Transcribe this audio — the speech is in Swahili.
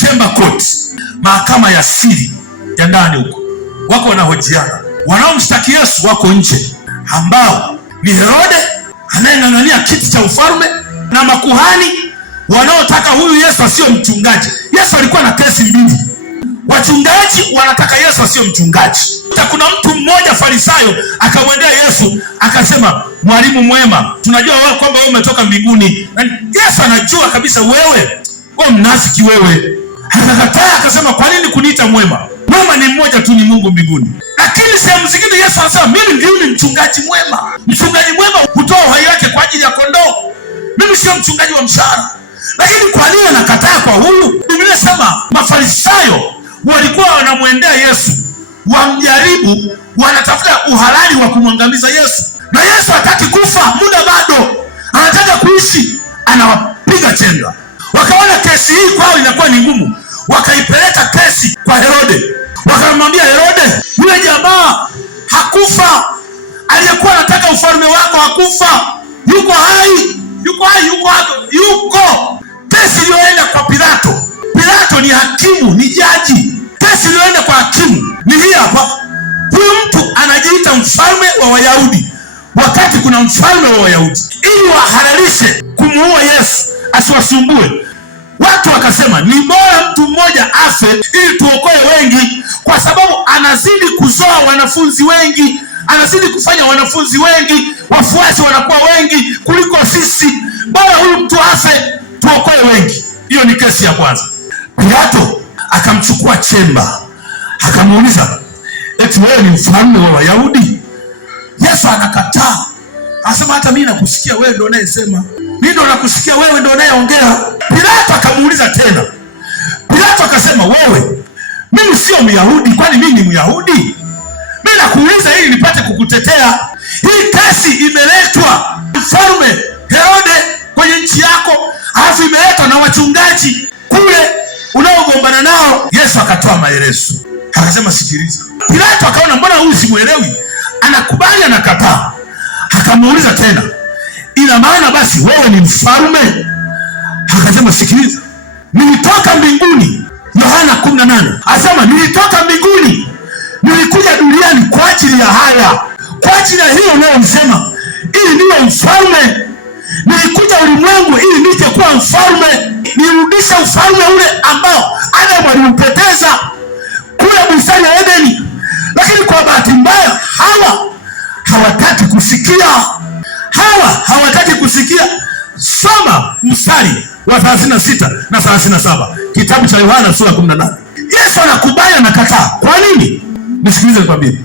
chamber court, mahakama ya siri ya ndani huko, wako wanahojiana. Wanaomshtaki Yesu wako nje, ambao ni Herode anayeng'ang'ania kiti cha ufalme na makuhani wanaotaka huyu Yesu asiyo mchungaji. Yesu alikuwa na kesi mbili. Wachungaji wanataka Yesu asiyo mchungaji. Kuna mtu mmoja Farisayo akamwendea Yesu akasema, mwalimu mwema, tunajua wewe kwamba wewe umetoka mbinguni. Yesu anajua kabisa wewe mnafiki wewe. Akakataa akasema, kwa nini kuniita mwema? Mwema ni mmoja tu, ni Mungu mbinguni. Lakini sehemu zingine Yesu anasema, mimi ndiye mchungaji mwema. Mchungaji mwema hutoa uhai wake kwa ajili ya kondoo. Mimi sio mchungaji wa mshahara. Lakini kwa nini anakataa kwa huyu? Biblia inasema Mafarisayo walikuwa wanamwendea Yesu wamjaribu, wanatafuta uhalali wa kumwangamiza Yesu. Na Yesu hataki kufa, muda bado, anataka kuishi, anawapiga chenga. Wakaona kesi hii kwao inakuwa ni ngumu, wakaipeleka kesi kwa Herode. Wakamwambia Herode, yule jamaa hakufa, aliyekuwa anataka ufalme wako hakufa, yuko hai. Kesi iliyoenda kwa Pilato. Pilato ni hakimu, ni jaji. Kesi iliyoenda kwa hakimu ni hii hapa. Huyu mtu anajiita mfalme wa Wayahudi wakati kuna mfalme wa Wayahudi, ili wahalalishe kumuua Yesu asiwasumbue. Watu wakasema ni bora mtu mmoja afe ili tuokoe wengi, kwa sababu anazidi kuzoa wanafunzi wengi, anazidi kufanya wanafunzi wengi, wafuasi wanakuwa wengi kuliko sisi. Bora huyu mtu afe tuokoe wengi. Hiyo ni kesi ya kwanza. Pilato akamchukua chemba, akamuuliza, eti wewe ni mfalme wa Wayahudi? Yesu anakataa. Anasema, hata mimi nakusikia wewe ndio unayesema. Mimi ndio nakusikia wewe ndio unayeongea. Pilato akamuuliza tena. Pilato akasema, wewe, mimi sio Myahudi, kwani mimi ni Myahudi? Mimi nakuuliza ili nipate kukutetea. Hii kesi imeletwa mfalme Herode kwenye nchi yako, alafu imeletwa na wachungaji kule unaogombana nao. Yesu akatoa maelezo. Akasema, sikiliza. Pilato akaona mbona huyu simuelewi, anakubali anakataa. Akamuuliza tena, ina maana basi wewe ni mfalme? Akasema, sikiliza, nilitoka mbinguni. Yohana 18 asema, nilitoka mbinguni, nilikuja duniani kwa ajili ya haya, kwa ajili ya hiyo unayosema, ili niwe mfalme. Nilikuja ulimwengu ili nije kuwa mfalme, nirudishe ufalme ule ambao Adamu aliupoteza kule bustani ya Edeni. Lakini kwa bahati mbaya hawataki kusikia. Hawataki kusikia. Soma mstari wa 36 na 37 kitabu cha Yohana sura 18. Yesu anakubali, anakataa. Kwa nini? Nisikilize nikwambie.